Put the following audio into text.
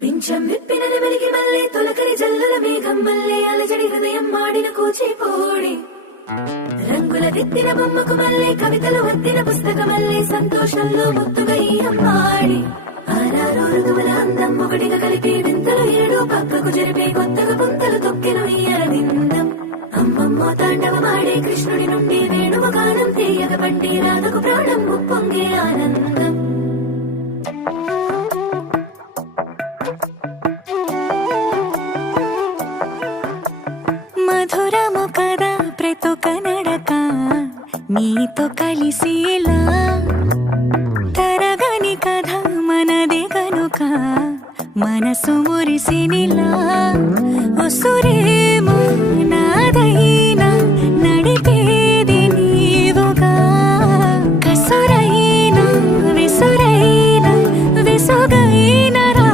పింఛం విప్పిన వెలిగి మల్లె తొలకరి జల్లుల మేఘం మల్లె అలజడి హృదయం మాడిన కూచిపోడి రంగుల దిద్దిన బొమ్మకు మల్లె కవితలు వద్దిన పుస్తక మల్లె సంతోషంలో ముత్తుగా ఈ అమ్మాడి ఆరారు ఋతువుల అందం ఒకటిగా కలిపి వింతలు ఏడు పక్కకు జరిపే కొత్తగా పుంతలు తొక్కెను ఈ అరవిందం అమ్మమ్మో తాండవమాడే కృష్ణుడి నుండి వేణువ గానం తీయగ పండి రాధకు ప్రాణం ఉప్పొంగే ఆనందం మధురము కదా ప్రతొక నడక నీతో కలిసేలా తరగని కథ మనదే కనుక మనసు మురిసినిలా ఉసురేమో